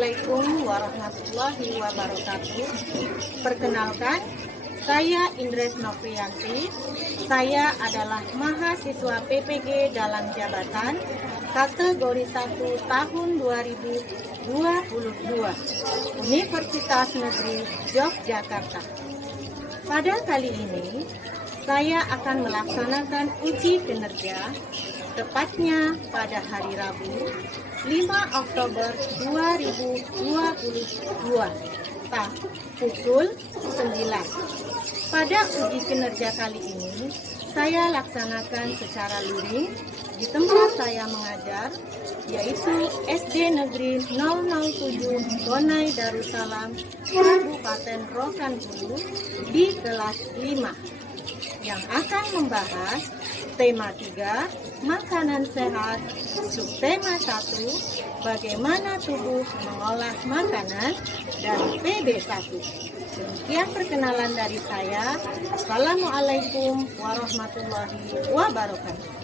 Assalamualaikum warahmatullahi wabarakatuh. Perkenalkan, saya Indres Nopriyanti. Saya adalah mahasiswa PPG dalam jabatan kategori 1 tahun 2022 Universitas Negeri Yogyakarta. Pada kali ini, saya akan melaksanakan uji kinerja tepatnya pada hari Rabu 5 Oktober 2022 pukul 9. Pada uji kinerja kali ini, saya laksanakan secara luring di tempat saya mengajar, yaitu SD Negeri 007 Bonai Darussalam, Kabupaten Rokan Hulu di kelas 5, yang akan membahas tema 3, makanan sehat, subtema 1, bagaimana tubuh mengolah makanan, dan PB1. Demikian perkenalan dari saya. Assalamualaikum warahmatullahi wabarakatuh.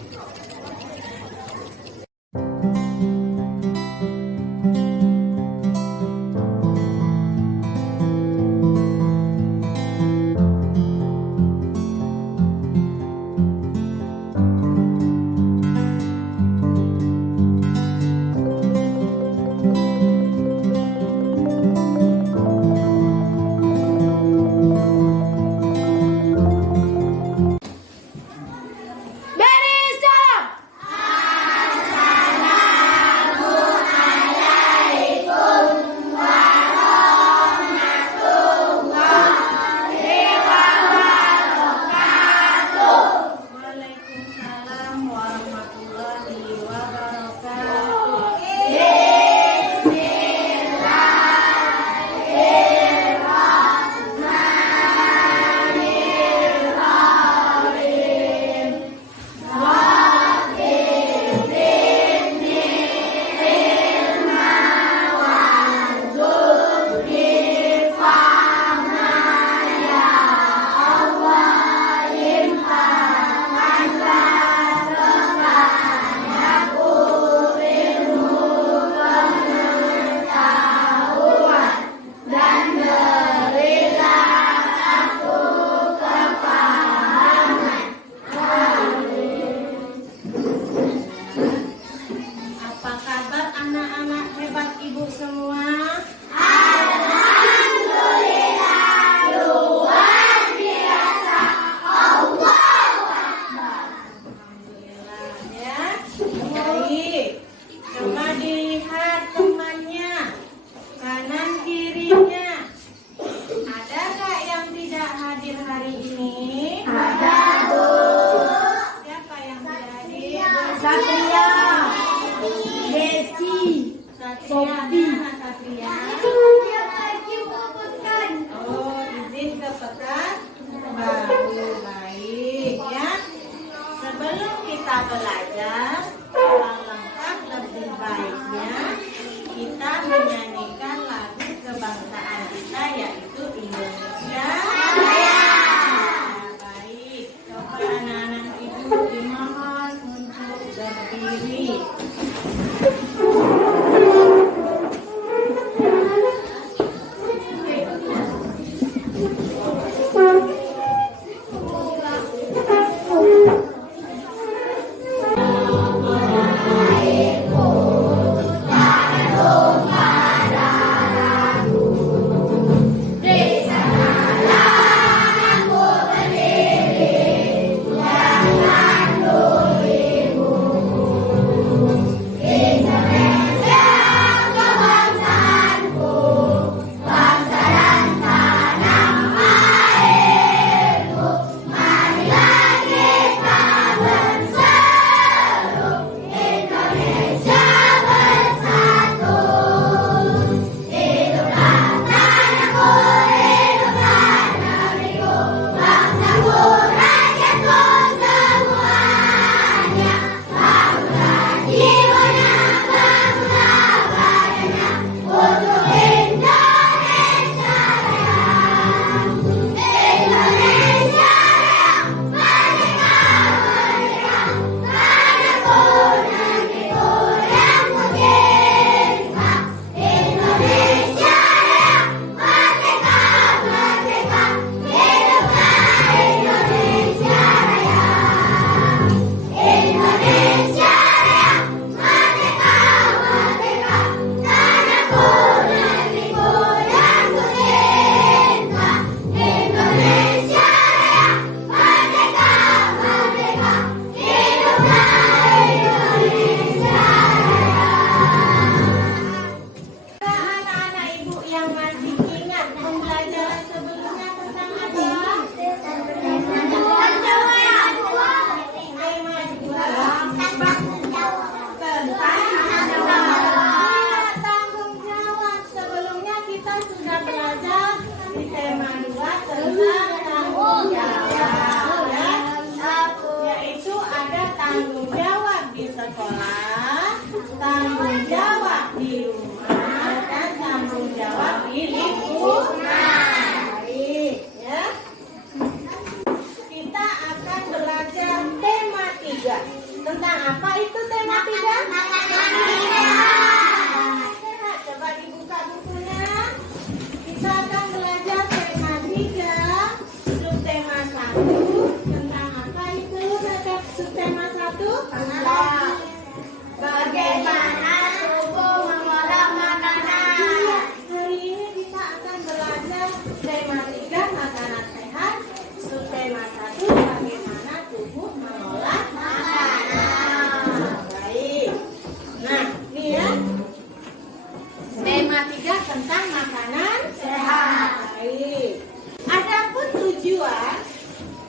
Belajar secara lengkap, lebih baiknya kita menyanyikan lagu kebangsaan kita, yaitu Indonesia Raya. Baik, coba anak-anak ibu dimohon untuk berdiri. akan belajar tema 3. Tentang apa itu tema 3? Sehat. Coba dibuka bukunya. Kita akan belajar tema 3. Subtema 1. Tentang apa itu? Subtema 1? Bagaimana tubuh mengolah makanan. Iya, hari ini kita akan belajar tema 3 makanan sehat. Subtema 1 bagaimana tubuh mengolah makanan. Baik. Nah, ini ya. Tema 3 tentang makanan sehat. Baik. Adapun tujuan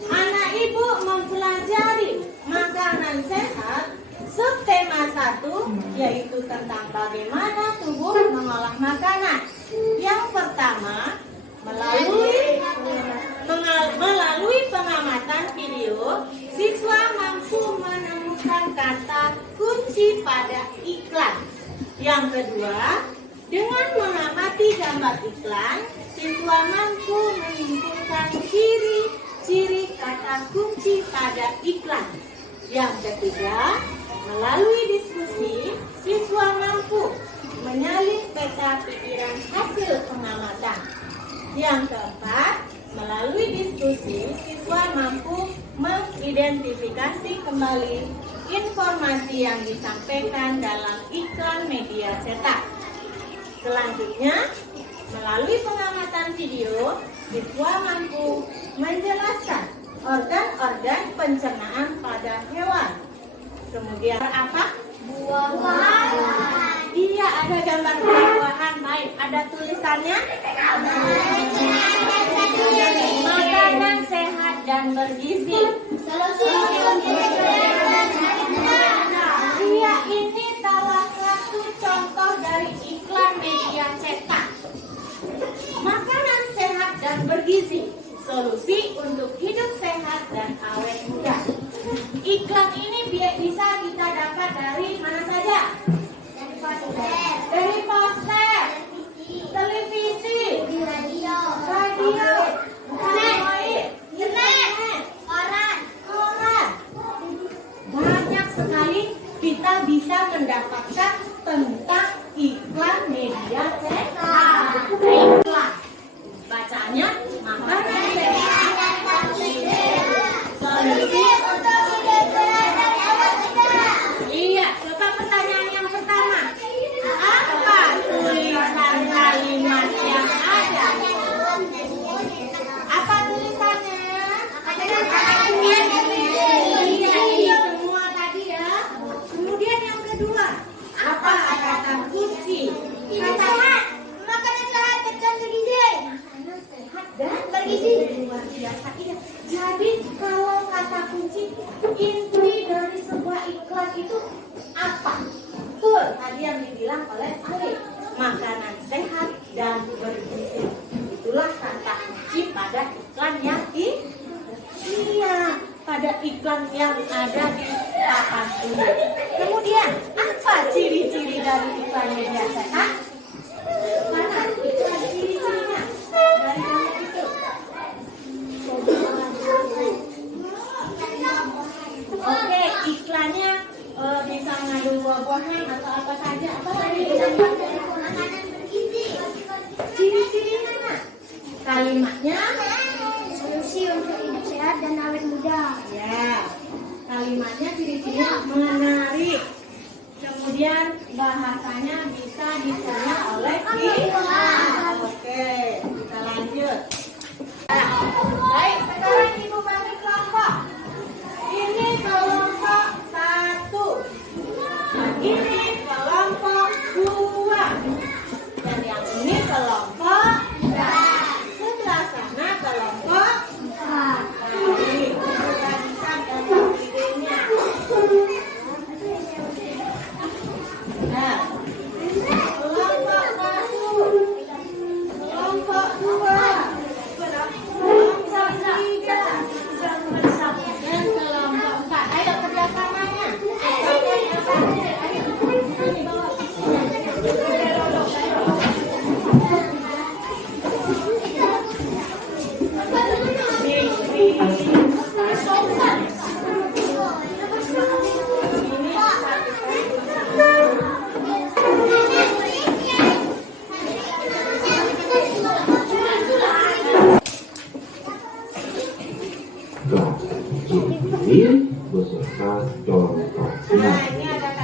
anak ibu mempelajari makanan sehat. Subtema 1 yaitu tentang bagaimana tubuh mengolah makanan. Yang pertama, melalui pengamatan video, siswa mampu menemukan kata kunci pada iklan. Yang kedua, dengan mengamati gambar iklan, siswa mampu menyimpulkan ciri-ciri kata kunci pada iklan. Yang ketiga, melalui diskusi, siswa mampu menyalin peta pikiran hasil pengamatan. Yang keempat, melalui diskusi, siswa mampu mengidentifikasi kembali informasi yang disampaikan dalam iklan media cetak. Selanjutnya, melalui pengamatan video, siswa mampu menjelaskan organ-organ pencernaan pada hewan. Kemudian apa? Buah-buahan. Iya, ada gambar buah-buahan. Baik, ada tulisannya. Makanan sehat dan bergizi. Iya, ini salah satu contoh dari iklan media cetak. Makanan sehat dan bergizi. Solusi untuk hidup sehat dan awet muda. Iklan ini bisa kita dapat dari mana saja? Dari poster, televisi, radio, internet, koran. Banyak sekali kita bisa mendapatkan tentang iklan media cetak. Iklan. Bacaannya makanan sehat dan bergizi. Solusi untuk hidup sehat dan awet muda. Iya, coba pertanyaan yang pertama. Apa tulisan kalimat yang ada? Apa tulisannya? Iya, semua tadi ya. Kemudian yang kedua, apa kata kunci? Kata makanan sehat dan bergizi. Makanan sehat dan bergizi. Luar biasa, iya. Jadi kalau kata kunci inti dari sebuah iklan itu apa? Betul, tadi yang dibilang oleh Alif. Makanan sehat dan bergizi. Itulah kata kunci pada iklan yang pada iklan yang ada di papan tulis. Kemudian, apa ciri-ciri dari iklan media cetak? Mana iklan ciri-cirinya? Dari mana itu? Oke, iklannya bisa mengandung buah-buahan atau apa saja. Apa tadi? Makanan bergizi. Ciri-ciri mana? Kalimatnya solusi untuk hidup sehat dan awet muda. Ya, kalimatnya ciri-cirinya menarik. Kemudian bahasanya bisa dicerna oleh kita. Oke, kita lanjut. Nah, baik, sekarang ibu bagi kelompok. Ini kelompok 1. Ini kelompok 2. Dan yang ini kelompok 3. Sebelah sana kelompok 4. Baik, kita bisa gambar videonya. Nah, kelompok 1, kelompok 2, kelompok 3. iklan. Ciri beserta contohnya.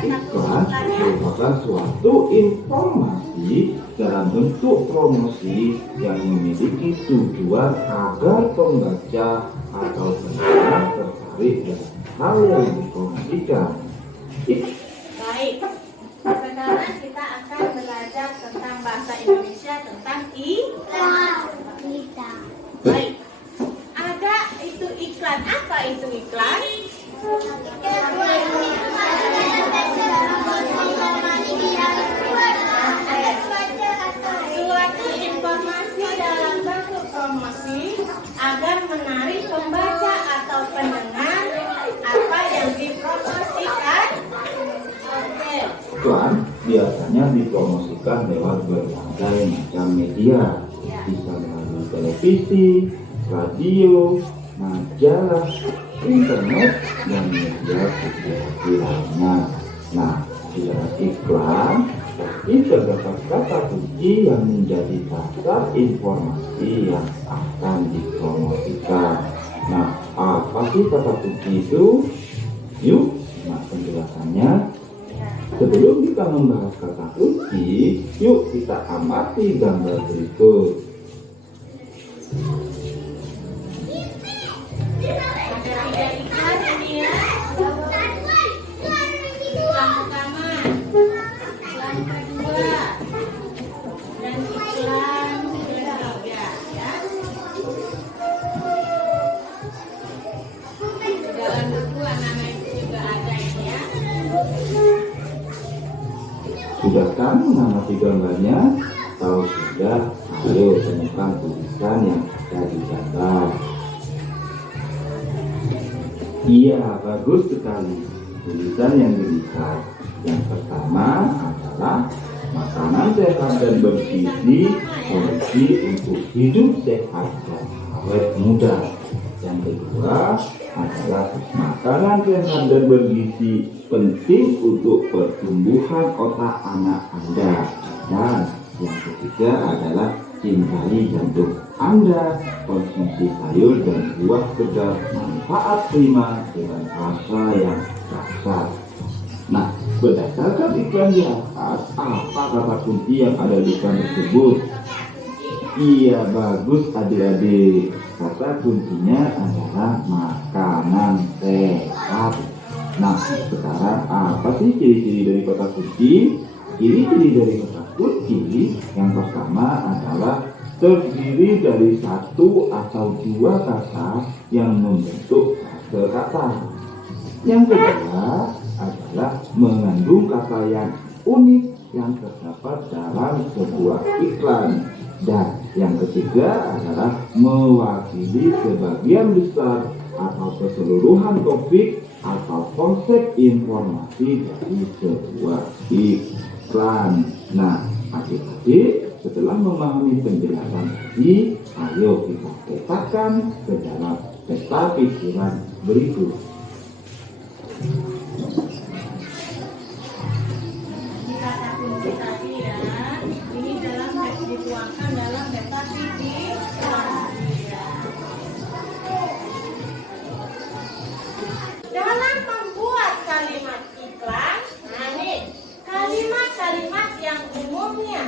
Iklan merupakan suatu informasi dalam bentuk promosi yang memiliki tujuan agar pembaca atau pendengar tertarik dengan hal yang dipromosikan. Baik, sekarang kita akan belajar tentang bahasa Indonesia tentang iklan. Baik, ada itu iklan. Apa itu iklan? Suatu informasi dalam bentuk promosi agar menarik pembaca atau pendengar apa yang dipromosikan. Oke. Iklan biasanya dipromosikan lewat berbagai macam media, bisa melalui televisi, radio, majalah, internet, dan media publikasi lainnya. Nah, di dalam iklan pasti terdapat kata kunci yang menjadi dasar informasi yang akan dipromosikan. Nah, apa sih kata kunci itu? Yuk, nah penjelasannya. Sebelum kita membahas kata kunci, yuk kita amati gambar berikut. Ada 3 iklan ini ya. Iklan pertama, iklan kedua, dan iklan ketiga ya. Dalam buku anak-anak itu juga ada ini ya. Sudah kamu mengamati gambarnya? Tahu sudah? Ayo temukan tulisan yang ada di gambar. Iya, bagus sekali. Tulisan yang dilihat. Yang pertama adalah makanan sehat dan bergizi, solusi untuk hidup sehat dan awet muda. Yang kedua adalah makanan sehat dan bergizi penting untuk pertumbuhan otak anak Anda. Dan yang ketiga adalah hindari jantung Anda, konsumsi sayur dan buah segar manfaat prima dengan rasa yang dasar. Nah, berdasarkan iklan di atas, apa kata kunci yang ada di iklan tersebut? Iya, bagus adik-adik. Kata kuncinya adalah makanan sehat. Nah, sekarang apa sih ciri-ciri dari kata kunci? Ciri-ciri dari kata kunci yang pertama adalah terdiri dari 1 atau 2 kata yang membentuk satu kata. Yang kedua adalah mengandung kata yang unik yang terdapat dalam sebuah iklan. Dan yang ketiga adalah mewakili sebagian besar atau keseluruhan topik atau konsep informasi dari sebuah iklan. Nah, adik-adik, setelah memahami penjelasan tadi, ayo kita petakan ke dalam peta pikiran berikut. Kata kunci tadi ya, ini dituangkan dalam peta pikiran. Dalam membuat kalimat iklan, nah nih, kalimat-kalimat yang umumnya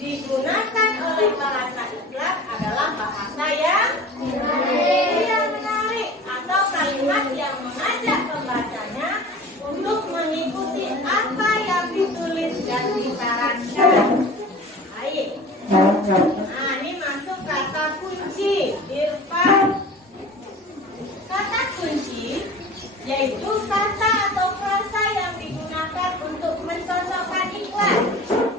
digunakan oleh bahasa iklan adalah bahasa yang menarik atau kalimat yang mengajak pembacanya untuk mengikuti apa yang ditulis dan disarankan. Baik. Nah, ini masuk kata kunci, Irfan. Kata kunci yaitu kata atau frasa yang digunakan untuk mencocokkan iklan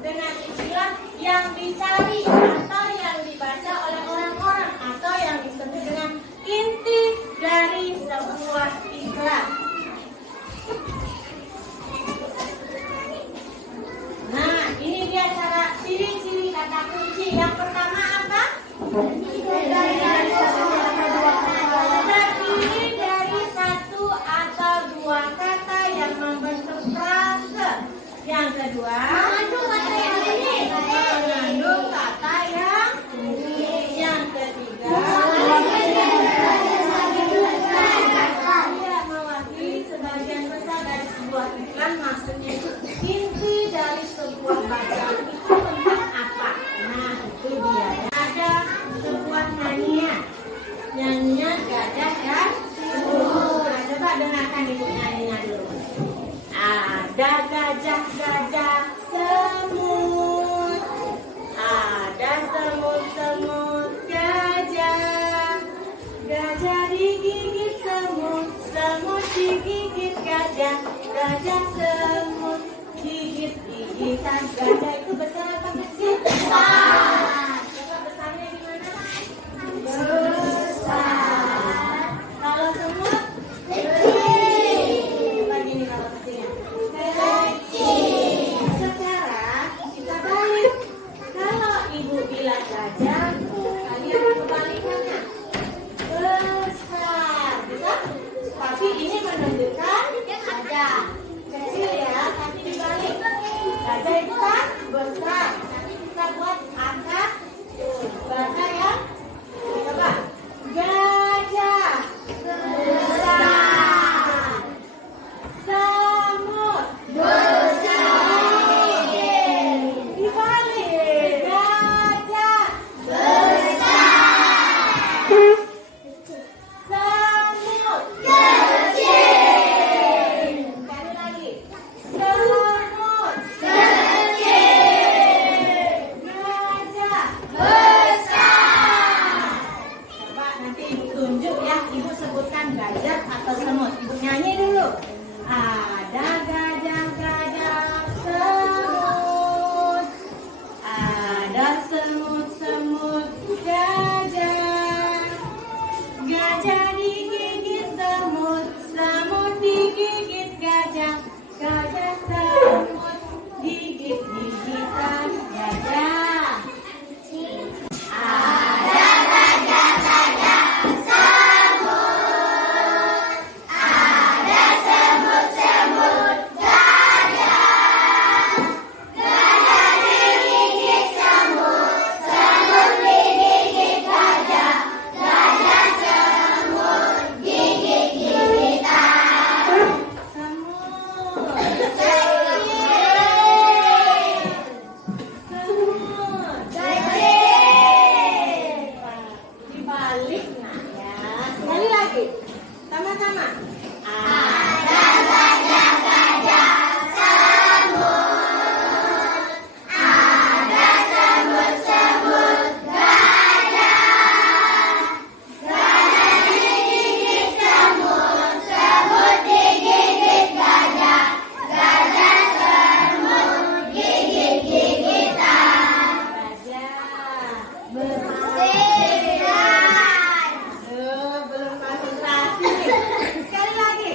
dengan istilah yang dicari atau yang dibaca oleh orang-orang atau yang disebut dengan inti dari sebuah iklan. Nah, ini dia cara ciri-ciri kata kunci. Yang pertama apa? Terdiri dari 1 atau 2 kata yang membentuk frase. Yang kedua, mengandung kata yang yang ketiga, digigit semut, semut digigit gajah, gajah semut gigit gigitan. Gajah itu besar apa kecil? Besar. Coba besarnya gimana? Besar. Kalau semut? Kecil. Coba gini kalau kecilnya. Kecil. Sekarang kita balik. Kalau ibu bilang gajah, kalian kebalikannya. Besar, bisa? Tapi ini menunjukkan gajah kecil ya, tapi dibalik. Gajah itu kan besar, nanti kita buat angka bahasa ya. Coba, gajah besar, semut besar. Dibalik, gajah besar. Semut kecil. Sekali lagi. Semut kecil. Gajah besar. Coba nanti ibu tunjuk ya. Ibu sebutkan gajah atau semut. Ibu nyanyi dulu. Ada gajah-gajah semut. Ada semut-semut gajah. Gajah digigit semut, semut digigit gajah, gajah semut gigit gigitan gajah. Ada gajah-gajah semut, ada semut-semut gajah, gajah digigit semut, semut digigit gajah, gajah semut gigit gigitan. Semut kecil. Semut kecil. Dibalik nah ya. Sekali lagi. Sama-sama. Ada gajah-gajah semut, ada semut-semut gajah, gajah digigit semut, semut digigit gajah, gajah semut gigit gigitan. Gajah besar. Belum konsentrasi nih. Sekali lagi.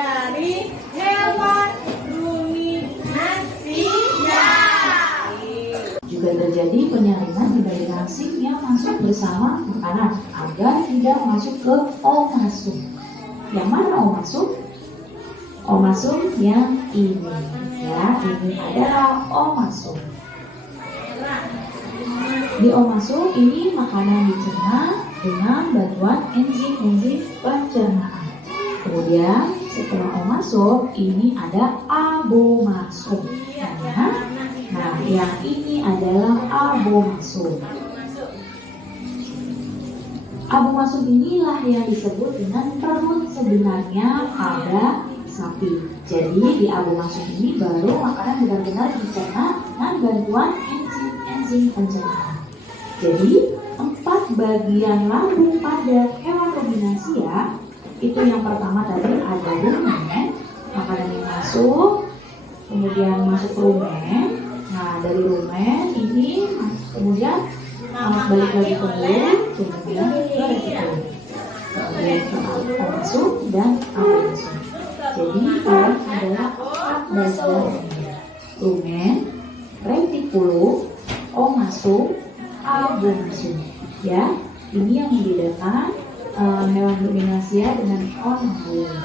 dari hewan ruminansia. Juga terjadi penyaringan di bagian langsing yang masuk bersama makanan agar tidak masuk ke omasum. Yang mana omasum? Omasum yang ini, ya, ini adalah omasum. Di omasum ini makanan dicerna dengan bantuan enzim-enzim pencernaan. Kemudian setelah omasum ini ada abomasum. Nah, yang ini adalah abomasum. Abomasum inilah yang disebut dengan perut sebenarnya pada sapi. Jadi di abomasum ini baru makanan benar-benar dicerna dengan bantuan enzim pencernaan. Jadi 4 bagian lambung pada hewan ruminansia itu yang pertama tadi ada rumen, makanan yang masuk, kemudian masuk rumen. Nah, dari rumen ini kemudian balik lagi ke mulut, kemudian ke retikulum, kemudian ke omasum dan abomasum. Jadi ini adalah 4 bagian rumen, retikulum, omasum, abomasum. Ya, ini yang membedakan hewan ruminansia dengan hewan yang lain.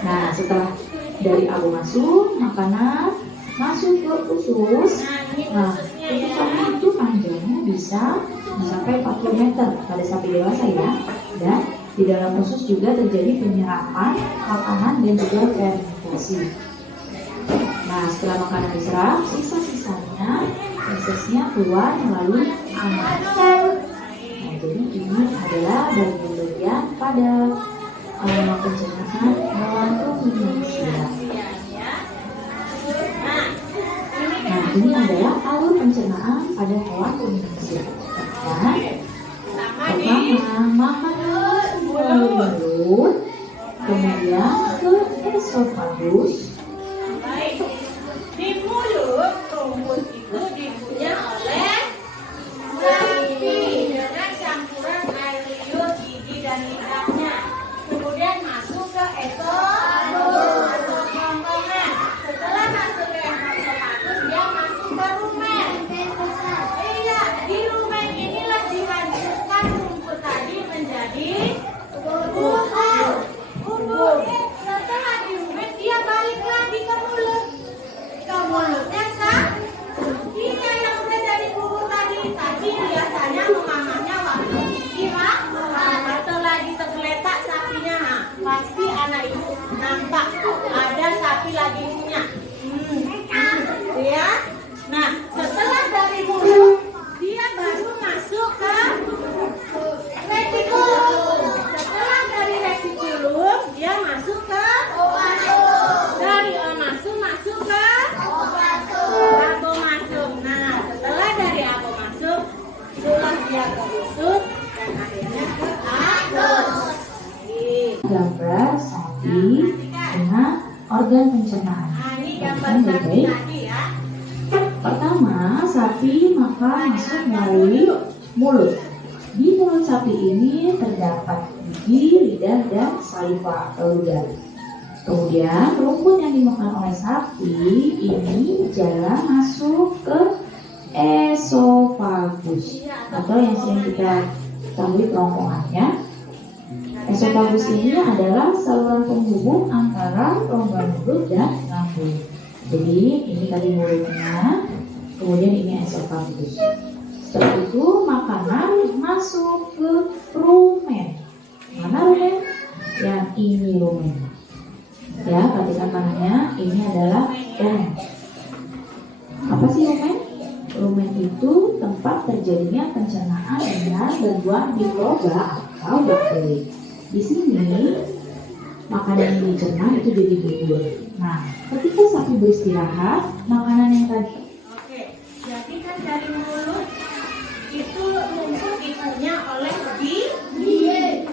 Nah, setelah dari abomasum, makanan masuk ke usus. Nah, ususnya itu panjangnya bisa mencapai 40 meter pada sapi dewasa ya. Dan di dalam usus juga terjadi penyerapan makanan dan juga fermentasi. Nah, setelah makanan diserap, sisa-sisanya prosesnya keluar melalui anak. Nah, jadi ini adalah bagian-bagian pada pencernaan hewan ruminansia. Nah, ini adalah alur pencernaan pada hewan ruminansia. Nah, pertama makanan melalui mulut, kemudian ke esofagus. Di mulut, rumput itu dipunya oleh sapi dengan campuran air liur, gigi dan lidahnya. Kemudian masuk ke esofagus atau kerongkongan. Setelah masuk ke esofagus, dia masuk ke rumen. Iya, di rumen inilah dihancurkan rumput tadi menjadi bubur. Setelah di rumen, dia balik lagi ke mulut. Ke mulutnya sapinya yang udah dari bubur tadi biasanya memakannya waktu istirahat atau lagi tergeletak sapinya. Nah, pasti anak ibu nampak ada sapi lagi punya. Ya. Nah, setelah dari mulut dia baru masuk ke retikulum. Setelah dari retikulum dia masuk ke omasum. Dari omasum masuk ke abomasum. Nah, setelah dari abomasum, setelah dia ke usus dan akhirnya ke anus. Gambar sapi dengan organ pencernaan. Nah, ini gambar sapi Baik-baik. tadi ya. Pertama, sapi makan masuk melalui mulut. Di mulut sapi ini terdapat gigi, lidah, dan saliva atau ludah. Kemudian rumput yang dimakan oleh sapi ini jalan masuk ke esofagus atau yang sering kita ketahui kerongkongannya. Esofagus ini adalah saluran penghubung antara rongga mulut dan lambung. Jadi ini tadi mulutnya, kemudian ini esofagus. Setelah itu makanan masuk ke rumen. Mana rumen? Yang ini rumen. Ya, perhatikan panahnya. Ini adalah rumen. Apa sih rumen? Rumen itu tempat terjadinya pencernaan dengan bantuan mikroba atau bakteri. Di sini makanan yang dicerna itu jadi bubur. Nah, ketika sapi beristirahat, makanan yang tadi Oke, jadi kan dari mulut itu rumput dipunya oleh gigi.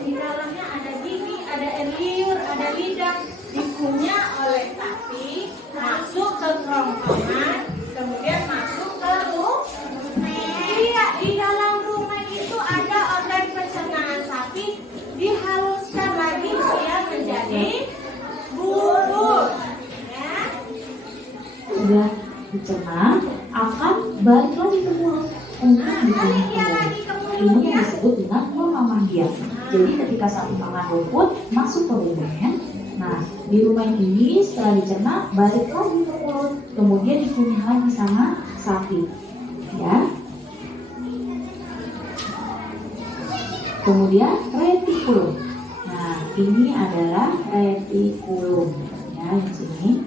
Di dalamnya ada gigi, ada air liur, ada lidah. Dipunya oleh sapi, masuk ke kerongkongan, kemudian masuk ke rumen. Iya, di dalam rumen itu ada organ pencernaan sapi, dihaluskan lagi dia menjadi sudah dicerna akan balik lagi ke mulut untuk dikunyah kembali. Ini yang disebut dengan memamah-diam. Jadi ketika sapi makan rumput masuk ke rumen, nah di rumen ini setelah dicerna balik lagi ke mulut, kemudian dikunyah lagi sama sapi. Ya. Kemudian retikulum. Nah, ini adalah retikulum. Ya, di sini.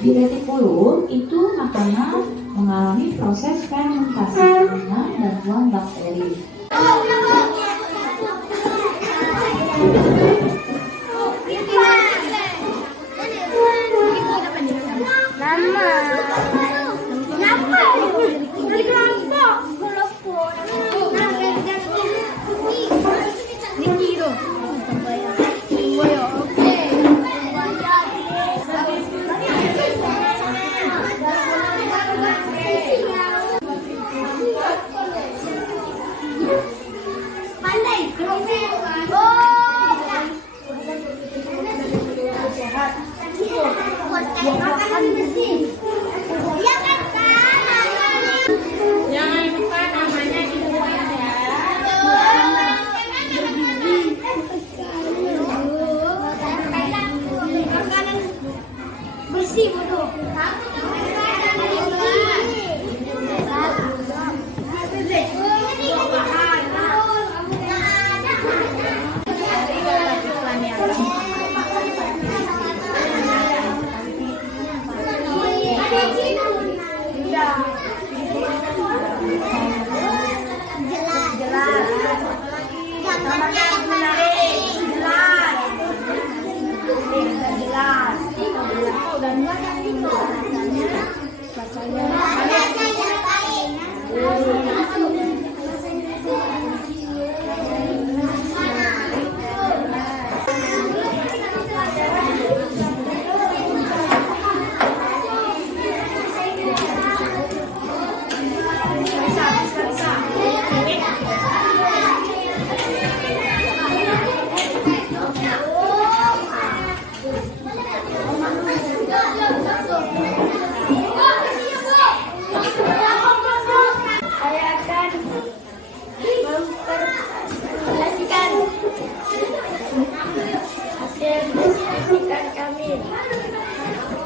Di retikulum itu makanan mengalami proses fermentasi dengan bantuan bakteri. Jangan lupa namanya ditulis ya. Makanan bersih bodoh.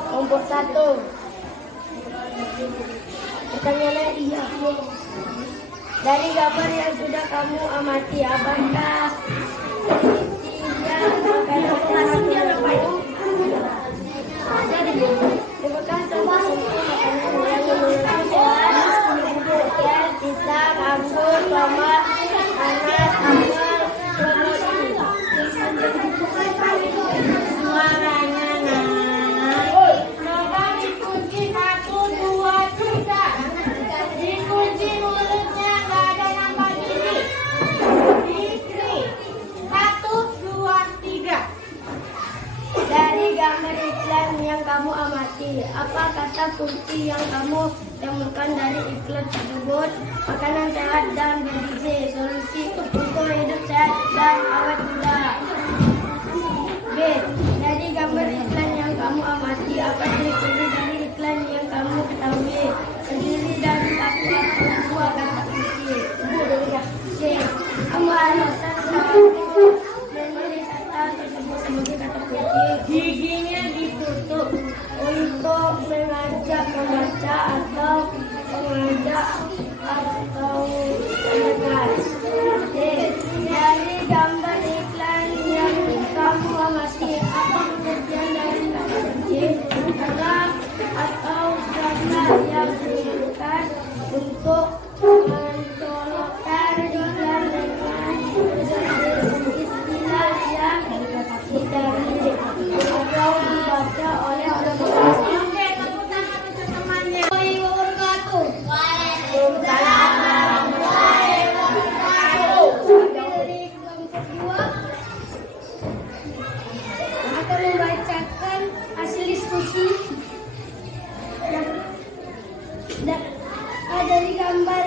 Kelompok 1. Pertanyaannya iya. Dari gambar yang sudah kamu amati, apakah makanan apa itu? Apakah contoh yang menunjukkan pisang, anggur, tomat, nanas, apel, suaranya naik. Coba dikunci 1, 2, 3. Dikunci mulutnya, nggak ada nambah gini. Dikri 1, 2, 3. Dari gambar iklan yang kamu amati, apa kata kunci yang kamu temukan dari iklan tersebut? Makanan sehat dan bergizi, solusi untuk hidup sehat dan awet muda. B. Dari gambar iklan yang kamu amati, apa ciri-ciri dari iklan yang kamu ketahui? Terdiri dari satu atau dua kata kunci. C. Kamu harus menulis kata tersebut sebagai kata kunci. Giginya ditutup untuk mengajak membaca atau mengajak atau mendengar. D. Dari gambar iklan yang kamu amati, apa pengertian dari kata kunci? Karena atau kata yang digunakan untuk mencolokkan iklan dengan istilah yang dicari atau dibaca oleh orang lain. Oke, tepuk tangan untuk temannya. Waalaikumsalam warahmatullahi wabarakatuh. Dari kelompok 2 akan membacakan hasil diskusi. Dari gambar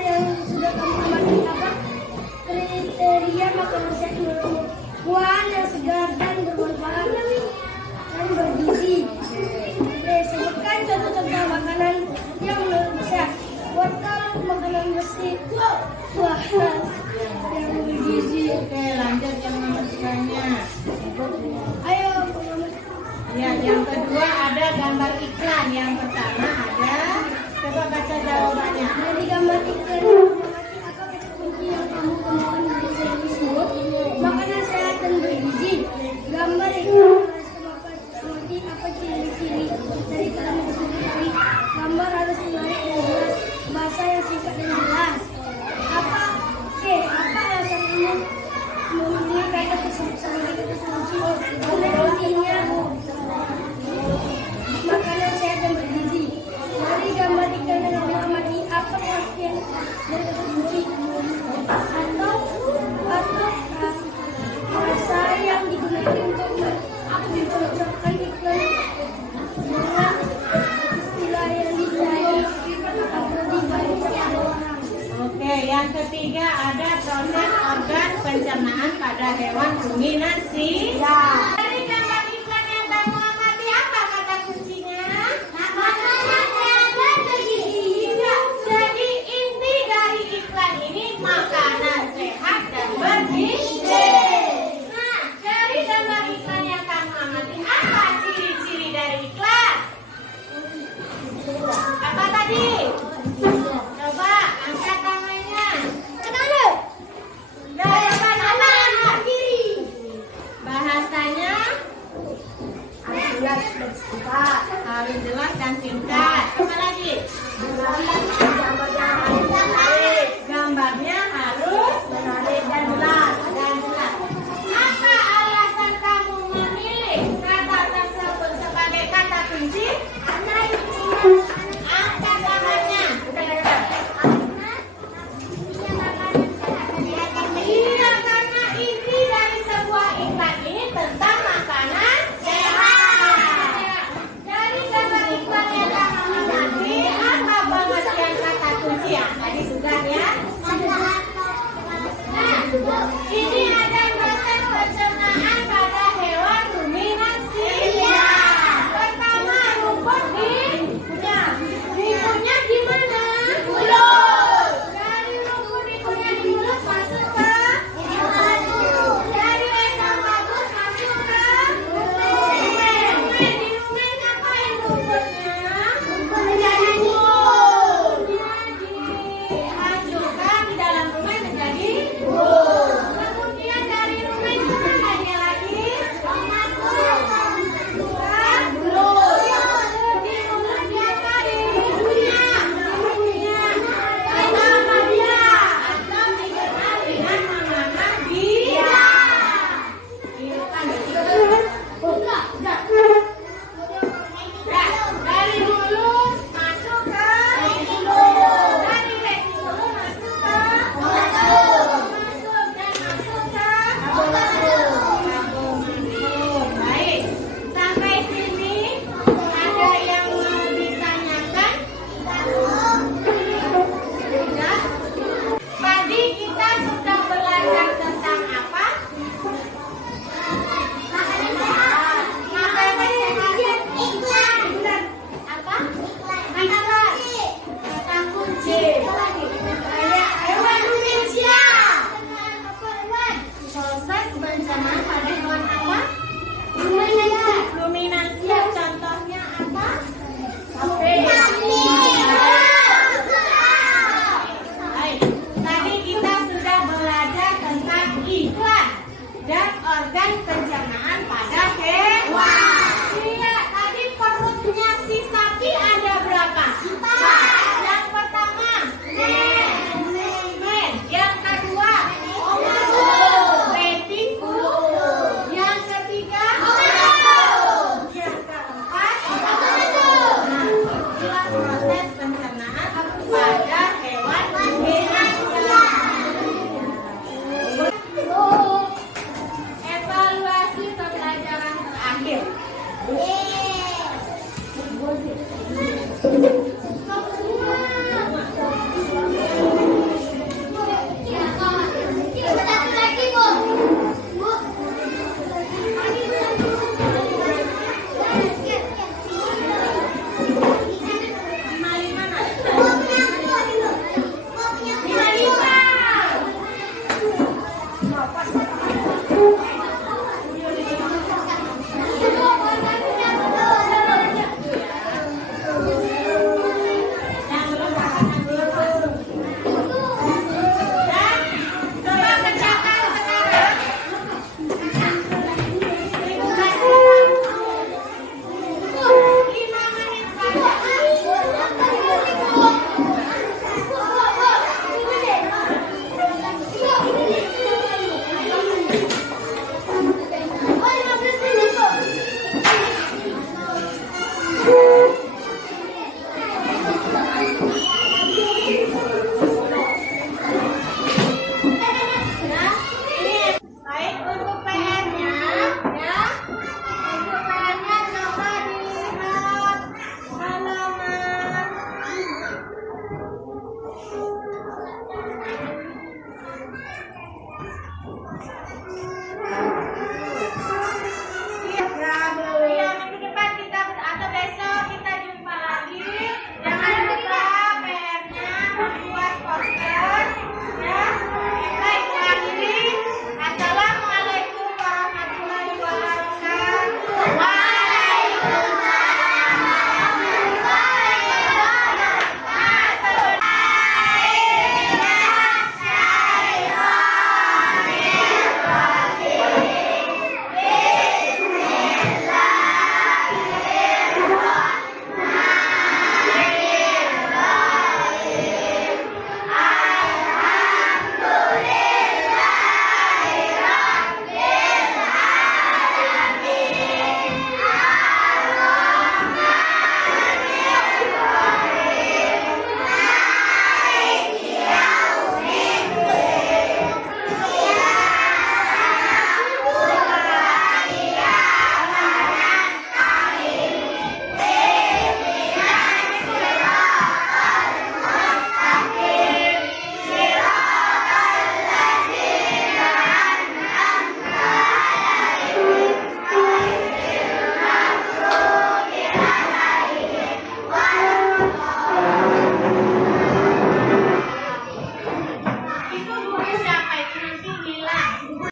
Oke, lanjut yang nomor 2-nya. Ayo. Ya, yang kedua ada gambar iklan. Yang pertama ada, coba baca jawabannya. Dari gambar iklan apa kata kunci yang kamu temukan di tersebut? Makanan sehat dan bergizi. Gambar iklan seperti apa ciri-ciri dari dalam dicari. Gambar harus menarik dan jelas. Bahasa yang singkat dan jelas. Apa alasan kamu memilih kata tersebut sebagai kata kunci? Karena intinya makanan sehat dan bergizi. Dari gambar iklan yang mengamati apa pengertian dari kata kunci atau bahasa yang digunakan untuk mengucapkan iklan dengan istilah yang dicari agar dibaca orang. Oke, yang ketiga ada proses organ pencernaan pada hewan ruminansi. Dari gambar iklan yang kamu amati apa kata kuncinya? Makanan sehat dan bergizi. Jadi inti dari iklan ini makanan sehat dan bergizi. Nah, dari gambar iklan yang kamu amati apa ciri-ciri dari iklan? Apa tadi? Coba angkat tangannya. Jawaban apa? Bahasanya harus jelas dan singkat. Apa lagi? Gambarnya